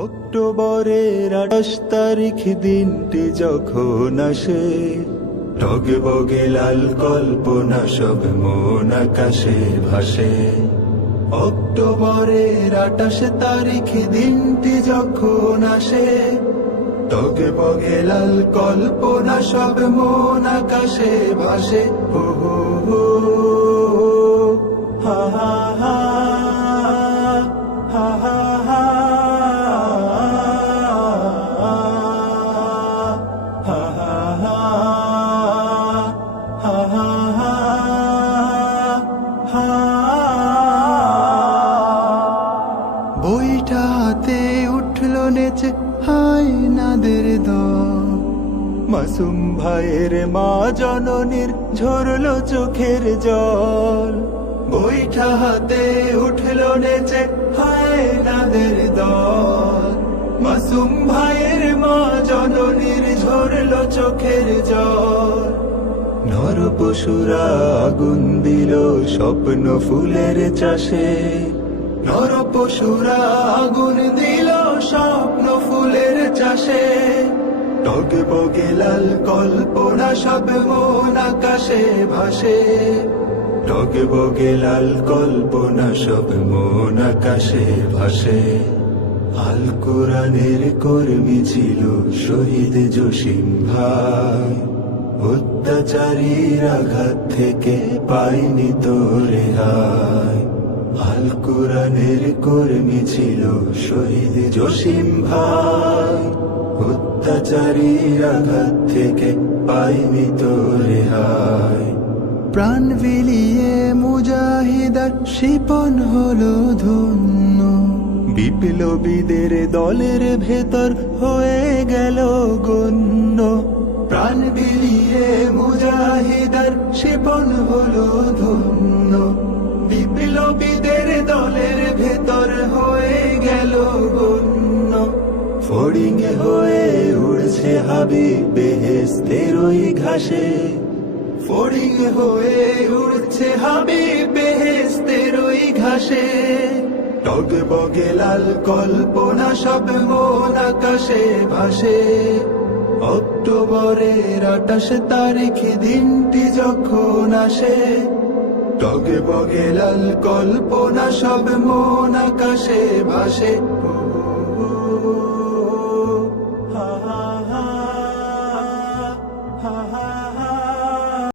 অক্টোবরের আঠাশ তারিখ দিনটি যখন আসে টগে বগে লাল কল্পনা সব মন আকাশে ভাসে। অক্টোবরের আঠাশ তারিখ দিনটি যখন আসে টগে বগে লাল কল্পনা সব মন আকাশে ভাসে। হো বইটা হাতে উঠল নেচে হাই নাদের দল। মাসুম ভাইয়ের মা জননীর ঝরল চোখের জল। বইটা হাতে উঠল নেচে হায় নাদের দল। মাসুম ভাইয়ের মা জননীর ঝরল চোখের জল। নর পশুরা আগুন দিল স্বপ্ন ফুলের চাষে। নর পশুরা আগুন দিল স্বপ্ন ফুলের চাষে। টগে বগে লাল কল্পনা সব মন আকাশে ভাসে। টগে বগে লাল কল্পনা সব মন আকাশে ভাসে। আল কোরআনের কর্মী ছিল শহীদ জসিম ভাই। অত্যাচারীর আঘাত থেকে পাইনি তো রেহাই। আল কোরআনের কর্মী ছিল শহীদ জসিম ভাই। অত্যাচারীর আঘাত থেকে পাইনি তো রেহাই। প্রাণ বিলিয়ে মুজাহিদার শিপন হলো ধন্য। বিপ্লবীদের দলের ভেতর হয়ে গেল গণ্য। প্রাণ বিলিয়ে মুজাহিদার শিপন হলো ধন্য। হয়ে গেল গণ্য। ফড়িং হয়ে উড়ছে হাবি বেহেস্তের ওই ঘাসে। ফড়িং হয়ে উড়ছে হাবি বেহেস্তের ওই ঘাসে। টগ বগে লাল কল্পনা সব মন আকাশে ভাসে। অক্টোবরের আঠাশ তারিখ দিনটি যখন আসে টগে বগে লাল কল্পনা সব মন আকাশে ভাসে।